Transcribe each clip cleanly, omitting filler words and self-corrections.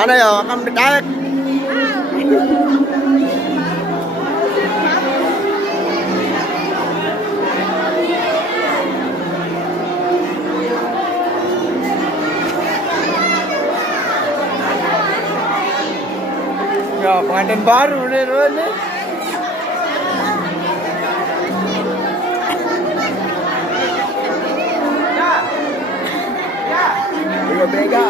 Mana ya, akan mendekat. Ya, pengantin baru nih, nih. Udah bega.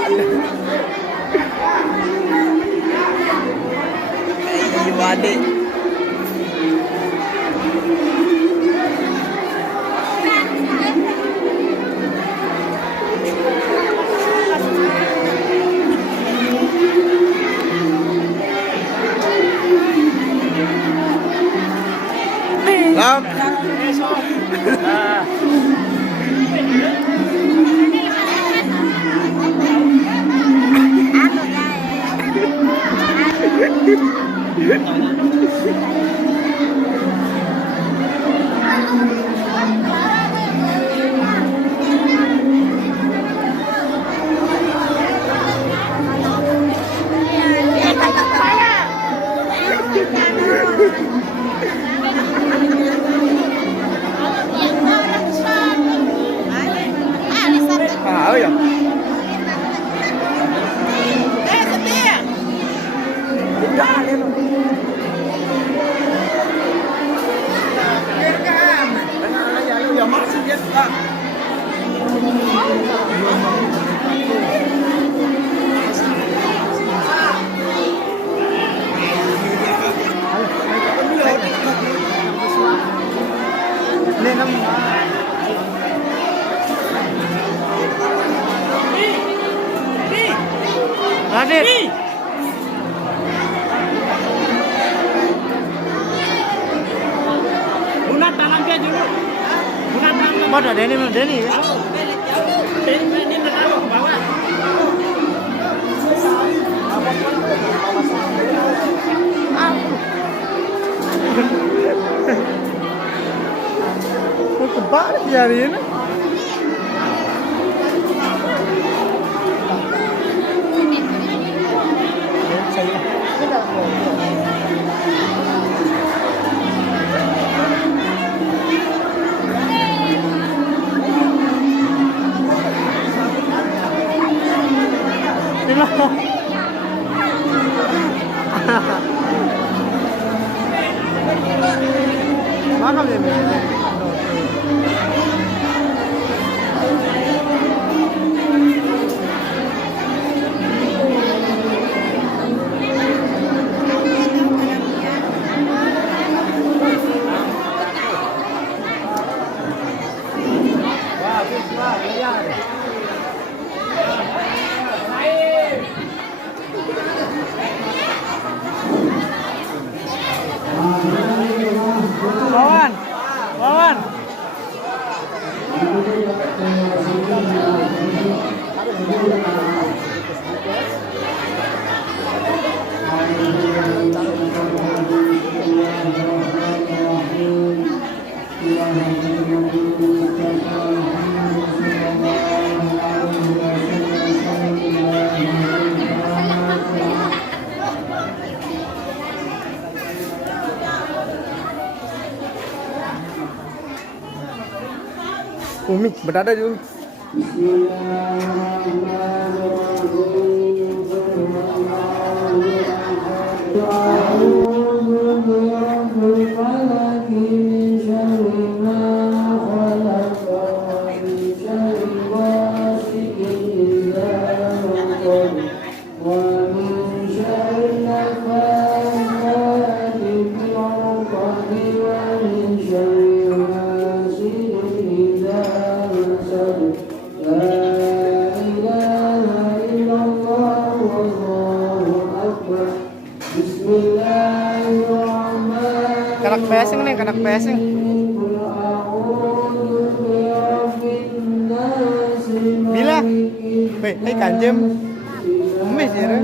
Ini wadik. Lam. Ah, ya. Radit. Bunat tangan dia dulu. Bunat tangan. Mana Denny ya? Denny menang ke bawah. Kebalik ya hari ini. Makan ya, Wawan. Umi, berada di Umi. Kanak pesing nih, kanak pesing. Bila, hey kanjem, mes ya.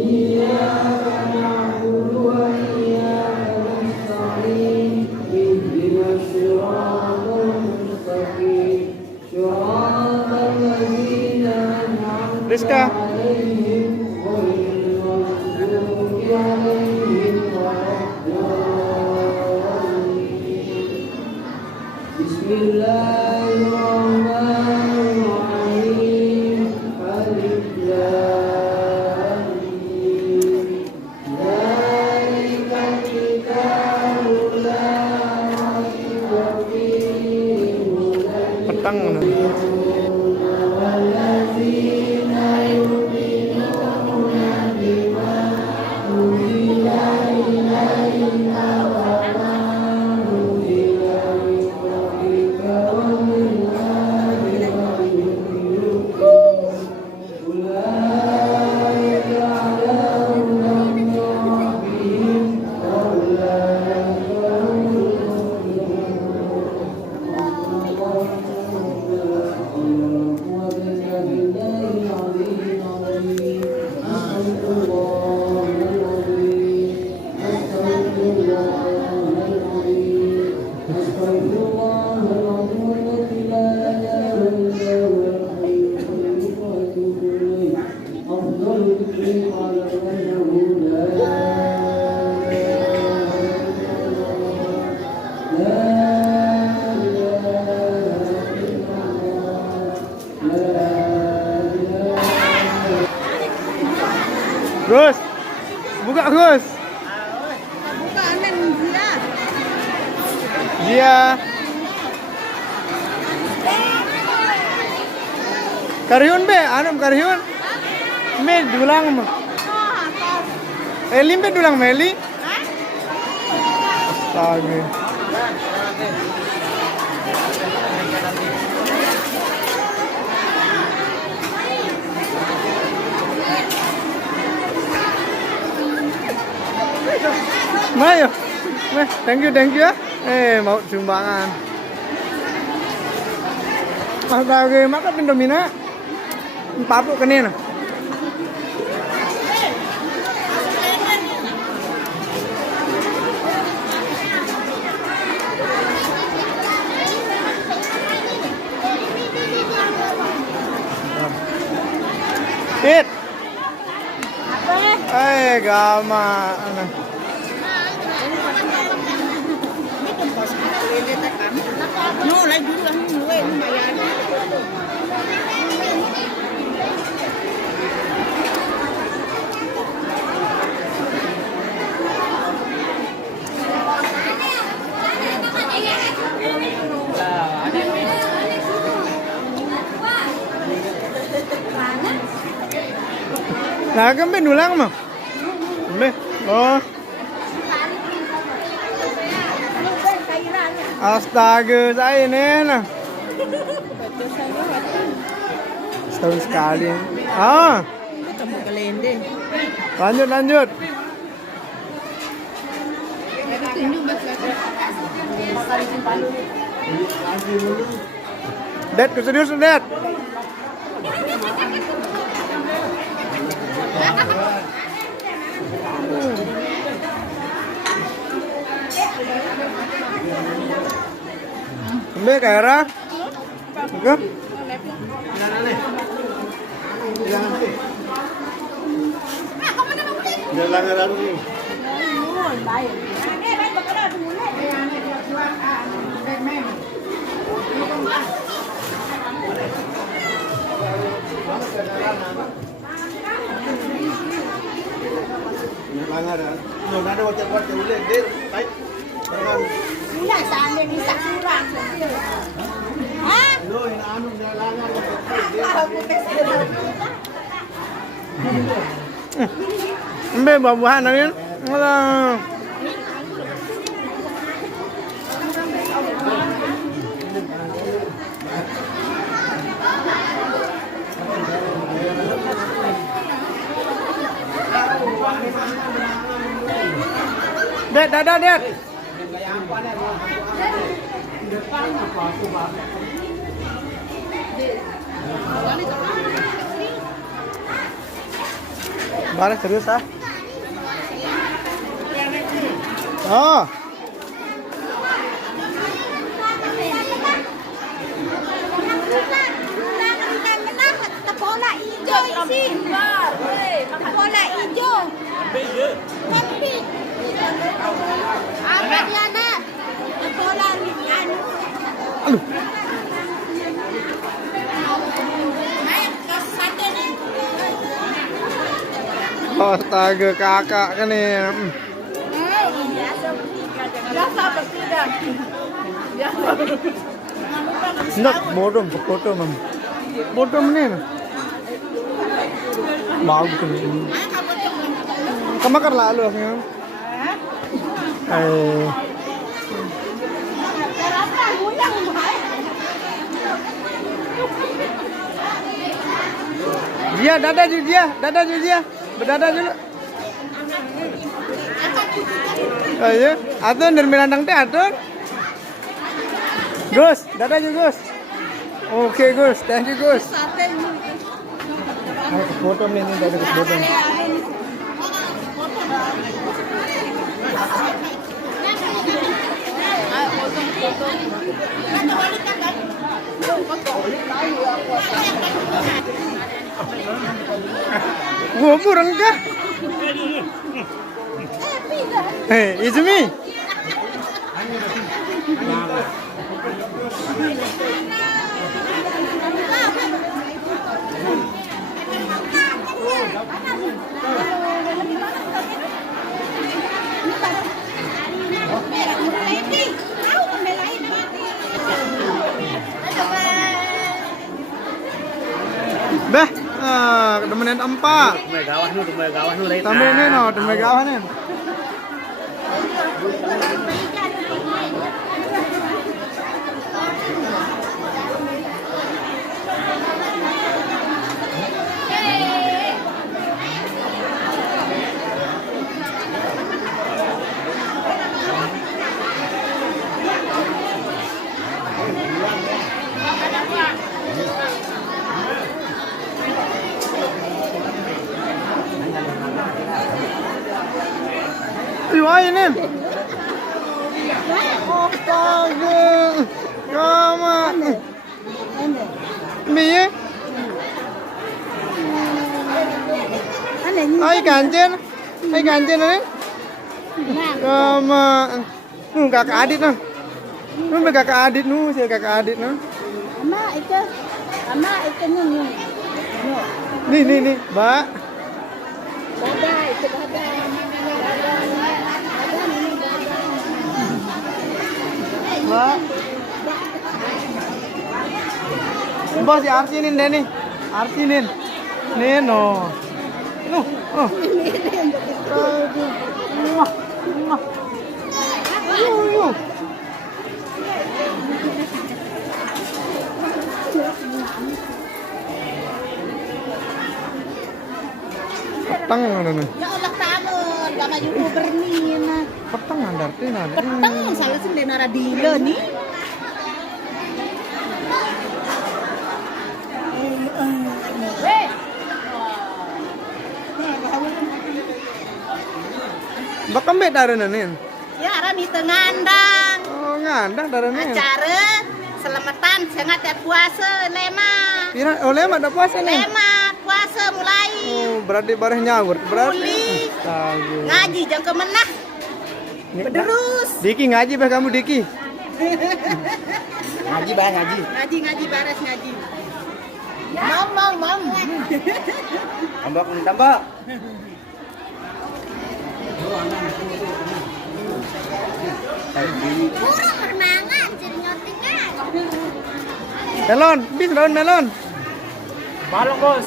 إياك نعبد وإياك نستعين اهدنا الصراط المستقيم صراط الذين أنعمت Rizka. عليهم غير المغضوب عليهم ولا الضالين بسم الله الرحمن الرحيم ألف لام ميم ذلك الكتاب لا ريب فيه هدى Petang. والذين يؤمنون بما أنزل إليك وما أنزل من قبلك وبالآخرة يؤمنون أولئك على هدى من ربهم وأولئك هم أفضل الذكر على أنه لا Gus. Buka Gus. Buka anen dia. Zia. Karyun be, anum karyun. Me dulang mah. Eli be dulang Meli. Astaga. Mayo. Thank you ya. Mau sumbangan. Astaga, makan Indomina. 40 ke nih. Pit. Gama. No, lagi dulu lah lumayan. Nah, kan ben dulang mah. Be. Oh. Astaga, saya ini nah. Setahun sekali. Ah. Ketemu kelende. Lanjut. Dad, serius Dad. Ambil Kaira. Oke. Ambil buah-buahan ini. Dad. Barang serius ah. Oh. Bola hijau isi. Bola hijau. Happy. Apa Diana? Bola anu. Aduh. Naik ke sate nih. Astaga kakak kan nih. Biasa bertiga. Enggak, bodoh, foto mam. Bodoh nih. Bagus nih. Kemakar lalu asnya. Dia dada dulu dia. Berdada dulu. Ayo, atun dermilandang teh atun. Gus, dada juga Gus. Oke Gus, thank you Gus. Ayo ke foto nih dari ke foto. Gua kurang kah? Hey, Izumi. Bah, kedemenan empat. Tumay gawah nu lain. Tambah ini no, tambah gawah nih. Riwayatin. Astaga. Kamu. Mie. Ai ganjen nih. Kamu. Kakak Adit noh. Kakak Adit nu, si kakak Adit noh. Ama itu nih. Nih, Mbak. Ada itu ada. Mbak. Mbak si Arsinin deh nih. Arsinin. Nih no. Oh. Aduh. Muah. Yuh. Petang mana nih? Ya Allah kamu, sama YouTuber nih nah. Petang andarti nanti. Petang salah sih denara dilo nih. Bakal mbak darah nih. Ya arah di ngandang. Oh ngandah darah nih. Acara selamatan sengat ya puasa lema. Pira oleh mah ada puasa nih. Lema puasa mulai. Oh berarti bareng nyawur berarti. Muli. Astaga. Ngaji jang kemenah. Bederus. Diki ngaji bah kamu Diki. Ngaji bah ngaji. Ngaji bares ngaji. Mam. Tambah. Kurang renangan jadi nyotingnya. Melon, bis daun melon. Balong bos.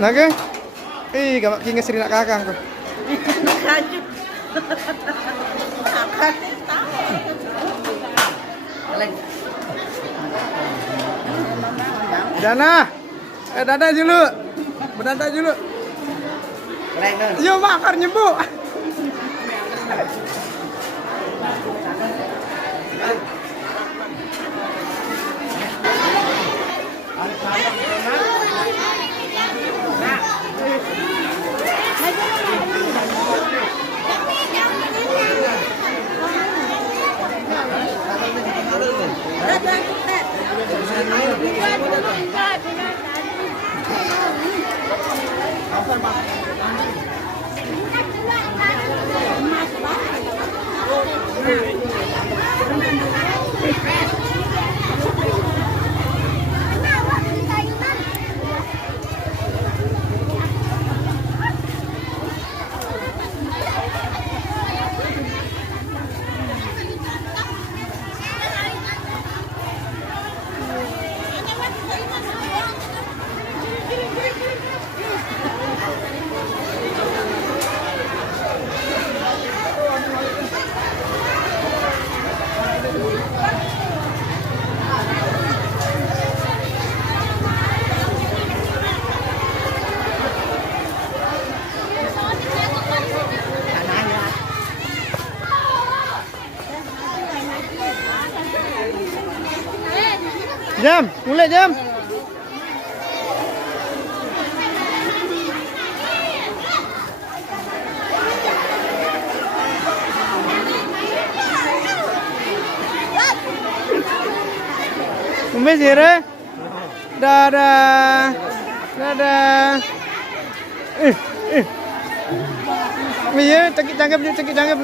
Lagi? Gamak kinga seri nak kakang tuh. Lanjut. Dana. Dada dulu. Berdada dulu. Keren kan? Yo makar nyebu. Jam, mulai jam. Umbe sire. Dadah. Dadah. Bây giờ cakap.